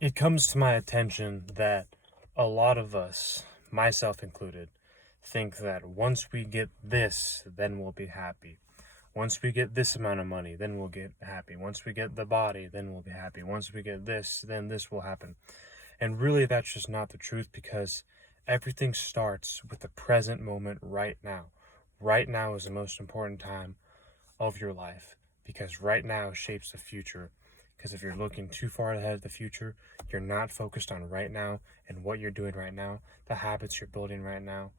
It comes to my attention that a lot of us, myself included, think that once we get this, then we'll be happy. Once we get this amount of money, then we'll get happy. Once we get the body, then we'll be happy. Once we get this, then this will happen. And really, that's just not the truth, because everything starts with the present moment right now. Right now is the most important time of your life, because right now shapes the future. Because if you're looking too far ahead of the future, you're not focused on right now and what you're doing right now, the habits you're building right now.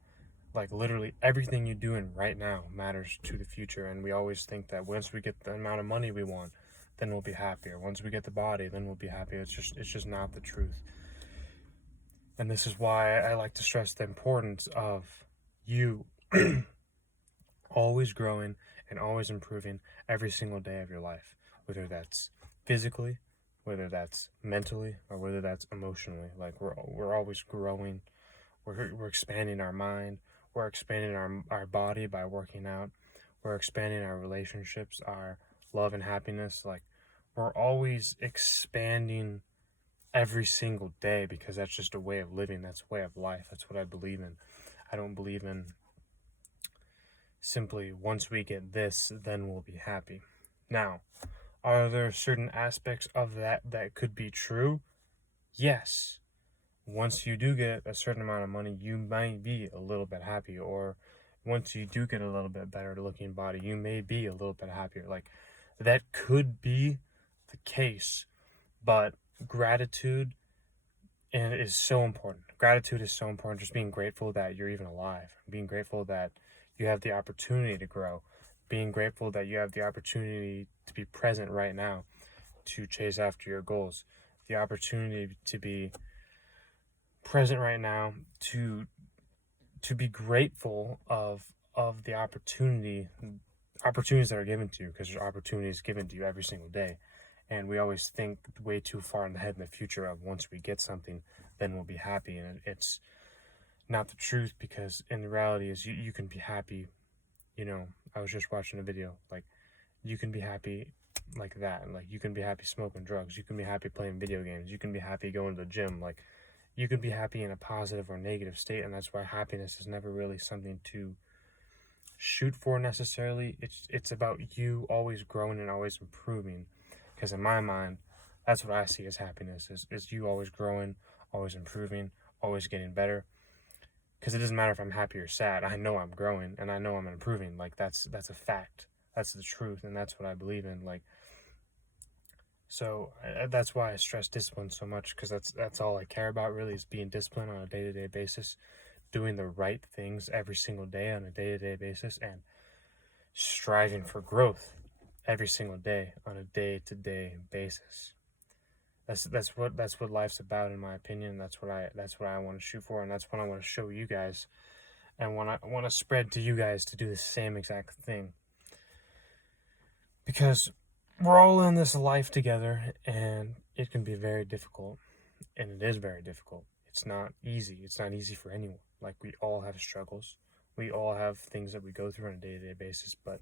Like literally everything you're doing right now matters to the future. And we always think that once we get the amount of money we want, then we'll be happier. Once we get the body, then we'll be happy. It's just not the truth. And this is why I like to stress the importance of you always growing and always improving every single day of your life, whether that's physically, whether that's mentally, or whether that's emotionally. Like we're always growing. We're expanding our mind. We're expanding our body by working out. We're expanding our relationships, our love and happiness. Like we're always expanding every single day, because that's just a way of living. That's a way of life. That's what I believe in. I don't believe in simply once we get this, then we'll be happy. Now, are there certain aspects of that that could be true? Yes. Once you do get a certain amount of money, you might be a little bit happy. Or once you do get a little bit better looking body, you may be a little bit happier. Like that could be the case. But gratitude and is so important. Gratitude is so important. Just being grateful that you're even alive, being grateful that you have the opportunity to grow, being grateful that you have the opportunity to be present right now, to chase after your goals, the opportunity to be present right now, to be grateful of the opportunities that are given to you, because there's opportunities given to you every single day. And we always think way too far ahead in the future of once we get something, then we'll be happy. And it's not the truth, because in the reality is you can be happy. I was just watching a video. Like, you can be happy like that. Like, you can be happy smoking drugs. You can be happy playing video games. You can be happy going to the gym. Like, you can be happy in a positive or negative state. And that's why happiness is never really something to shoot for necessarily. It's about you always growing and always improving. Because in my mind, that's what I see as happiness, is you always growing, always improving, always getting better. Because it doesn't matter if I'm happy or sad. I know I'm growing and I know I'm improving. Like that's a fact. That's the truth, and that's what I believe in. Like, so that's why I stress discipline so much, because that's all I care about really, is being disciplined on a day-to-day basis, doing the right things every single day on a day-to-day basis, and striving for growth every single day on a day-to-day basis. That's what life's about, in my opinion. That's what I want to shoot for, and that's what I want to show you guys, and I want to spread to you guys to do the same exact thing. Because we're all in this life together, and it can be very difficult, and it is very difficult. It's not easy. It's not easy for anyone. Like, we all have struggles. We all have things that we go through on a day-to-day basis, but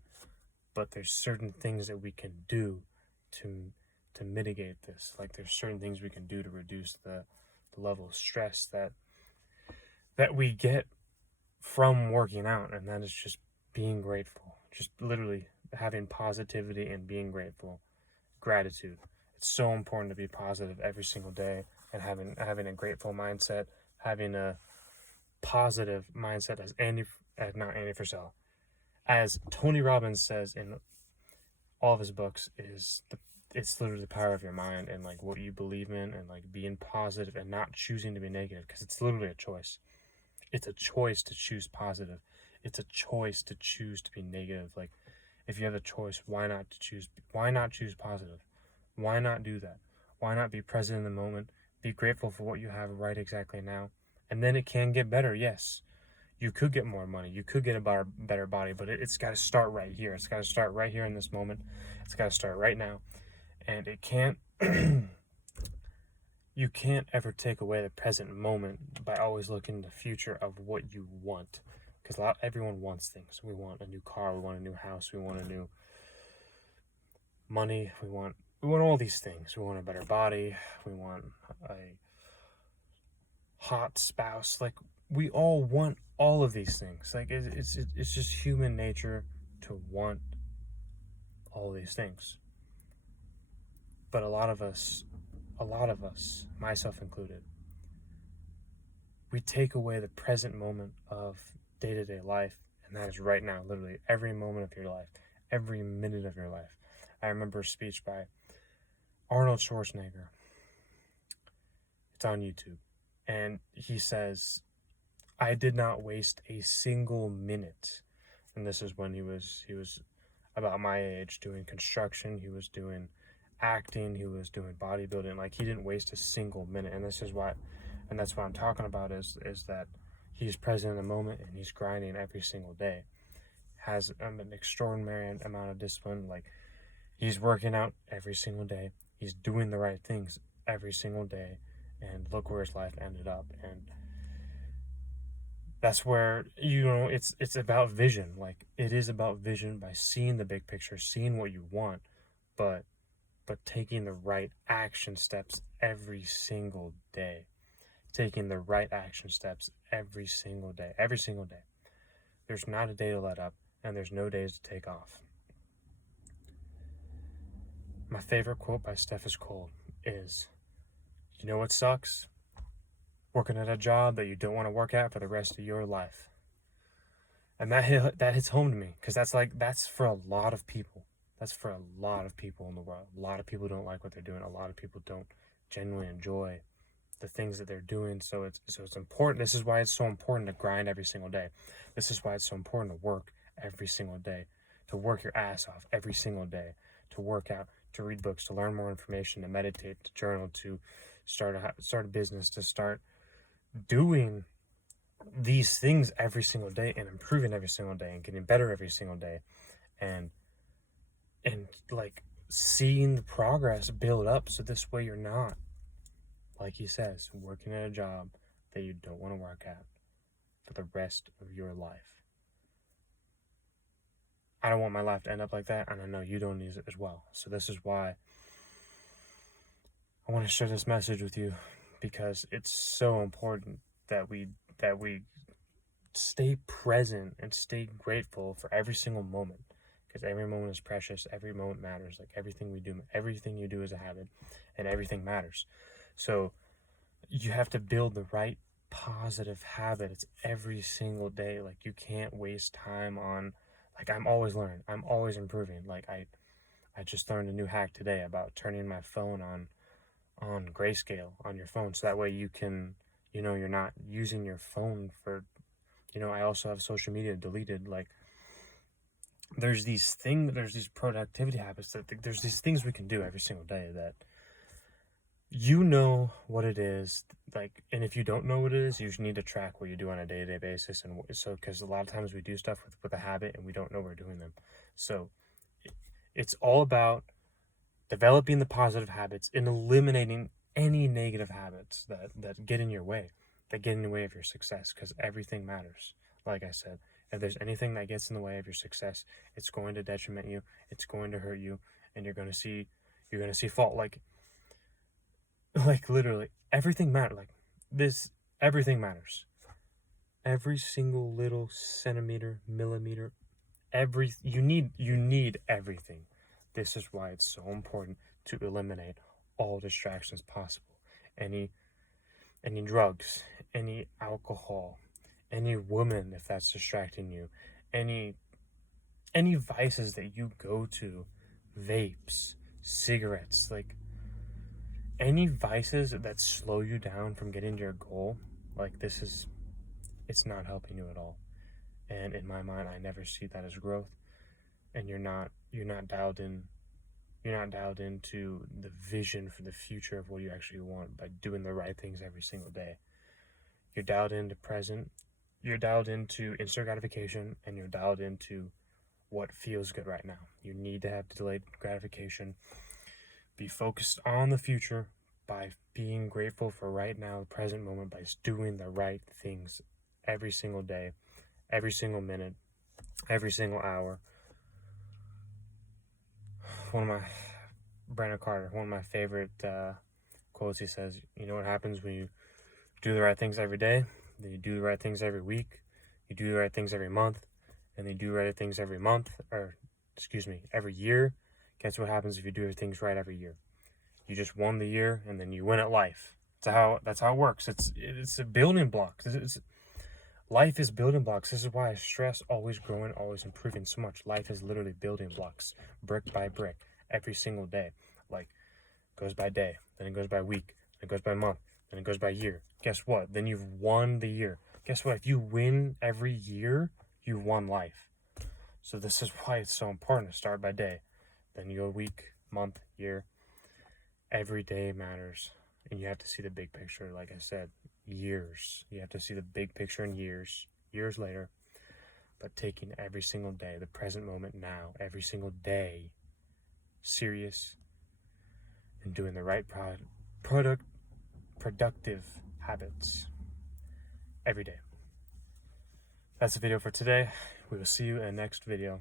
there's certain things that we can do to mitigate this. Like, there's certain things we can do to reduce the level of stress that we get from working out, and that is just being grateful. Just literally having positivity and being grateful. Gratitude. It's so important to be positive every single day, and having a grateful mindset, having a positive mindset, not Andy Frisell, as Tony Robbins says in all of his books, it's literally the power of your mind, and like what you believe in, and like being positive and not choosing to be negative, because it's literally a choice. It's a choice to choose positive. It's a choice to choose to be negative. Like, if you have a choice, why not choose positive? Why not do that? Why not be present in the moment? Be grateful for what you have right exactly now. And then it can get better, yes. You could get more money. You could get a better body, but it's got to start right here. It's got to start right here in this moment. It's got to start right now. And it can't you can't ever take away the present moment by always looking in the future of what you want. Because everyone wants things. We want a new car. We want a new house. We want a new money. We want all these things. We want a better body. We want a hot spouse. Like, we all want all of these things. Like, it's just human nature to want all these things. But a lot of us, myself included, we take away the present moment of day-to-day life, and that is right now, literally every moment of your life, every minute of your life. I remember a speech by Arnold Schwarzenegger. It's on YouTube. And he says, I did not waste a single minute. And this is when he was about my age, doing construction, he was doing acting, he was doing bodybuilding. Like, he didn't waste a single minute. And this is what, and that's what I'm talking about, is that he's present in the moment and he's grinding every single day. Has an extraordinary amount of discipline. Like, he's working out every single day. He's doing the right things every single day. And look where his life ended up. And that's where, it's about vision. Like, it is about vision, by seeing the big picture, seeing what you want, but taking the right action steps every single day. Taking the right action steps every single day. Every single day. There's not a day to let up, and there's no days to take off. My favorite quote by Steph Cole is, you know what sucks? Working at a job that you don't want to work at for the rest of your life. And that hits home to me, because that's for a lot of people. That's for a lot of people in the world. A lot of people don't like what they're doing. A lot of people don't genuinely enjoy the things that they're doing. So it's important. This is why it's so important to grind every single day. This is why it's so important to work every single day, to work your ass off every single day, to work out, to read books, to learn more information, to meditate, to journal, to start a business, to start doing these things every single day, and improving every single day, and getting better every single day, and like seeing the progress build up. So this way you're not, like he says, working at a job that you don't want to work at for the rest of your life. I don't want my life to end up like that, and I know you don't need it as well. So this is why I want to share this message with you, because it's so important that we stay present and stay grateful for every single moment, because every moment is precious. Every moment matters. Like, everything we do, everything you do is a habit, and everything matters. So you have to build the right positive habits every single day. Like, you can't waste time on, like, I'm always learning, I'm always improving. Like, I just learned a new hack today about turning my phone on grayscale on your phone, so that way you can, you're not using your phone for, I also have social media deleted. Like, there's these productivity habits, that there's these things we can do every single day that what it is. Like, and if you don't know what it is, you need to track what you do on a day-to-day basis. And so, because a lot of times we do stuff with a habit and we don't know we're doing them. So it's all about developing the positive habits and eliminating any negative habits that get in your way, that get in the way of your success, because everything matters. Like I said, if there's anything that gets in the way of your success, it's going to detriment you, it's going to hurt you, and you're going to see fault. Like literally everything matters. Like, everything matters. Every single little centimeter, millimeter, you need everything. This is why it's so important to eliminate all distractions possible. Any drugs, any alcohol, any woman, if that's distracting you, any vices that you go to, vapes, cigarettes, like any vices that slow you down from getting to your goal. Like, it's not helping you at all. And in my mind, I never see that as growth. And you're not dialed in. You're not dialed into the vision for the future of what you actually want by doing the right things every single day. You're dialed into present. You're dialed into instant gratification, and you're dialed into what feels good right now. You need to have delayed gratification. Be focused on the future by being grateful for right now, the present moment, by doing the right things every single day, every single minute, every single hour. Brandon Carter, one of my favorite quotes. He says, you know what happens when you do the right things every day, then you do the right things every week, you do the right things every month, and then you do the right things every every year. Guess what happens if you do things right every year? You just won the year, and then you win at life. That's how it works. It's a building blocks. Life is building blocks. This is why I stress always growing, always improving so much. Life is literally building blocks, brick by brick, every single day. Like, goes by day, then it goes by week, then it goes by month, then it goes by year. Guess what? Then you've won the year. Guess what? If you win every year, you've won life. So this is why it's so important to start by day. Then you go week, month, year. Every day matters. And you have to see the big picture, like I said, years. You have to see the big picture in years later. But taking every single day, the present moment now, every single day, serious, and doing the right productive habits every day. That's the video for today. We will see you in the next video.